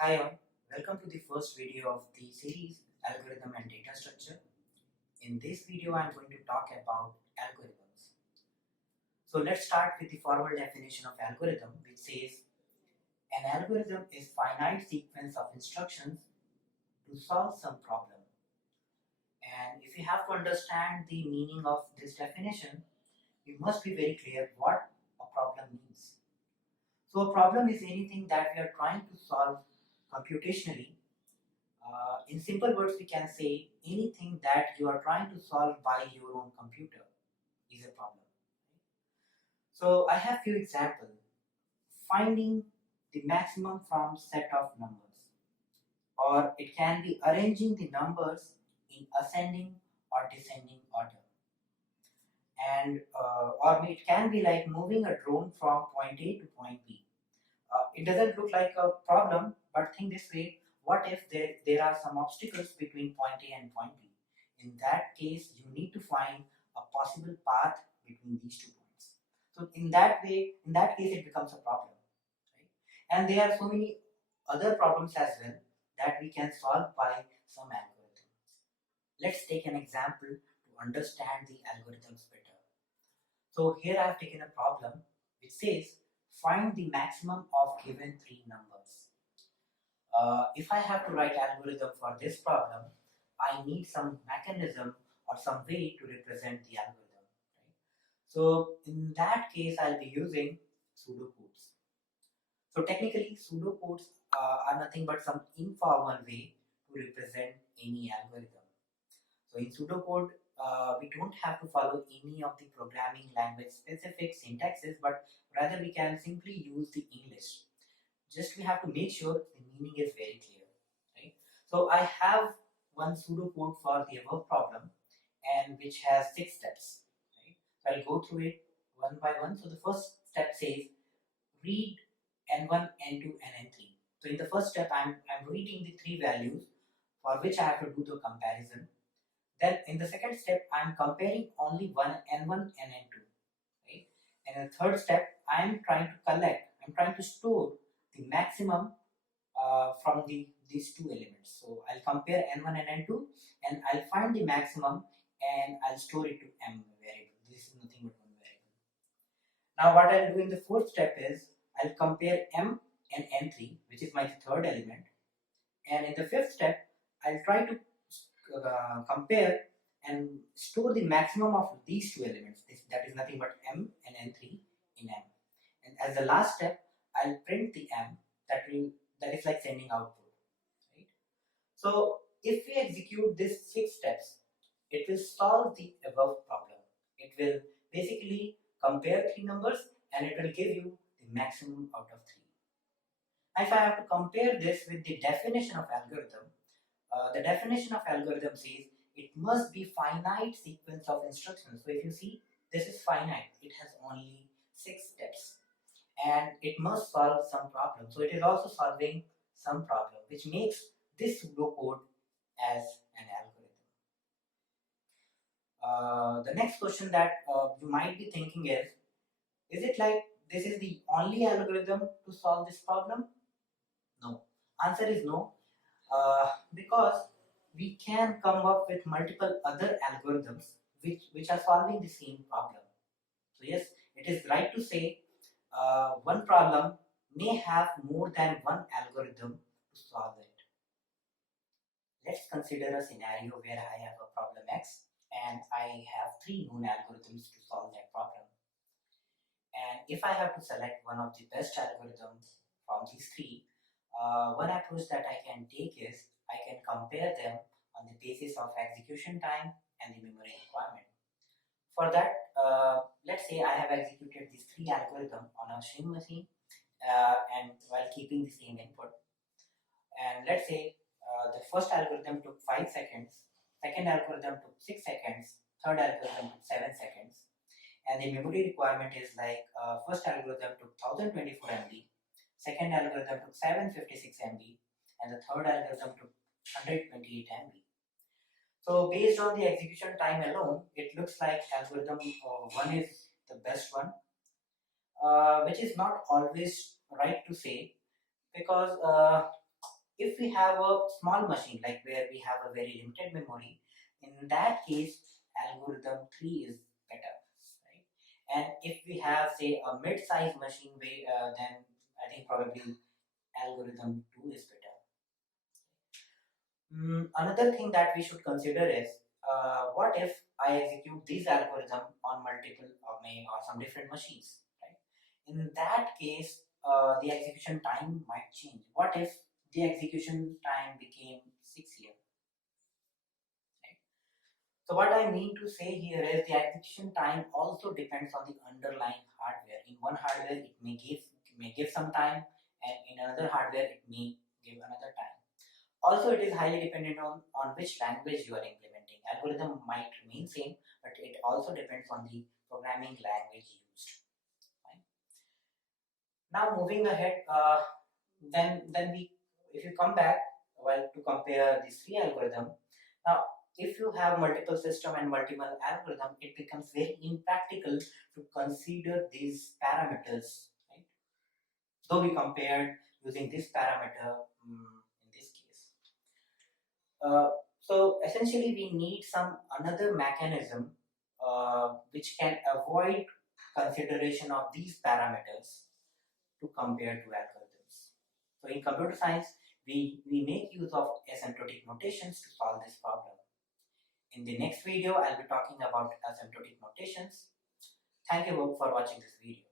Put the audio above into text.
Hi all, welcome to the first video of the series Algorithm and Data Structure. In this video I am going to talk about algorithms. So let's start with the formal definition of algorithm, which says an algorithm is finite sequence of instructions to solve some problem. And if you have to understand the meaning of this definition, you must be very clear what a problem means. So a problem is anything that we are trying to solve computationally. In simple words, we can say anything that you are trying to solve by your own computer is a problem. So I have few examples. Finding the maximum from set of numbers, or it can be arranging the numbers in ascending or descending order, and or it can be like moving a drone from point A to point B. It doesn't look like a problem, but think this way: what if there are some obstacles between point A and point B? In that case, you need to find a possible path between these 2 points. So in that way, in that case, it becomes a problem, right? And there are so many other problems as well that we can solve by some algorithm. Let's take an example to understand the algorithms better. So here I have taken a problem which says find the maximum of given three numbers. If I have to write algorithm for this problem, I need some mechanism or some way to represent the algorithm. Right? So in that case, I'll be using pseudocodes. So technically, pseudocodes are nothing but some informal way to represent any algorithm. So in pseudocode, we don't have to follow any of the programming language specific syntaxes, but rather we can simply use the English. Just we have to make sure the meaning is very clear, right? So I have one pseudocode for the above problem, and which has 6 steps, right? So I'll go through it one by one. So the first step says read n1, n2, and n3. So in the first step, I'm reading the three values for which I have to do the comparison. Then in the second step, I'm comparing only one n1 and n2, right? And in the third step, I'm trying to store the maximum from these two elements. So I'll compare n1 and n2, and I'll find the maximum, and I'll store it to m variable. This is nothing but one variable. Now what I'll do in the fourth step is I'll compare m and n3, which is my third element, and in the fifth step, I'll try to compare and store the maximum of these two elements. That is nothing but m and n3 in m. And as the last step, I'll print the m. That is like sending output, right? So if we execute these 6 steps, it will solve the above problem. It will basically compare three numbers, and it will give you the maximum out of three. If I have to compare this with the definition of algorithm, the definition of algorithm says it must be finite sequence of instructions. So if you see, this is finite. It has only 6 steps, and it must solve some problem. So it is also solving some problem, which makes this pseudocode as an algorithm. The next question that you might be thinking is it like this is the only algorithm to solve this problem? No. Answer is no. Because we can come up with multiple other algorithms which are solving the same problem. So yes, it is right to say one problem may have more than one algorithm to solve it. Let's consider a scenario where I have a problem X and I have 3 known algorithms to solve that problem. And if I have to select one of the best algorithms from these 3, one approach that I can take is I can compare them on the basis of execution time and the memory requirement. For that, let's say I have executed these 3 algorithms on a string machine and while keeping the same input. And let's say the first algorithm took 5 seconds, second algorithm took 6 seconds, third algorithm took 7 seconds. And the memory requirement is like first algorithm took 1024 MB, second algorithm took 756 MB, and the third algorithm took 128 MB. So based on the execution time alone, it looks like algorithm 1 is the best one, which is not always right to say, because If we have a small machine, like where we have a very limited memory, in that case, algorithm 3 is better, right? And if we have, say, a mid-sized machine, then I think probably algorithm 2 is better. Another thing that we should consider is what if I execute this algorithm on multiple or some different machines, right? In that case, the execution time might change. What if the execution time became 6 years? Right? So what I mean to say here is the execution time also depends on the underlying hardware. In one hardware, it may give some time, and in another hardware, it may give another time. Also, it is highly dependent on which language you are implementing. Algorithm might remain same, but it also depends on the programming language used. Fine. Now, moving ahead, then we, if you come back, well, to compare these three algorithms. Now, if you have multiple system and multiple algorithm, it becomes very impractical to consider these parameters, right? Though we compared using this parameter in this case. Uh, so essentially, we need some another mechanism which can avoid consideration of these parameters to compare to algorithms. So in computer science, we make use of asymptotic notations to solve this problem. In the next video, I'll be talking about asymptotic notations. Thank you for watching this video.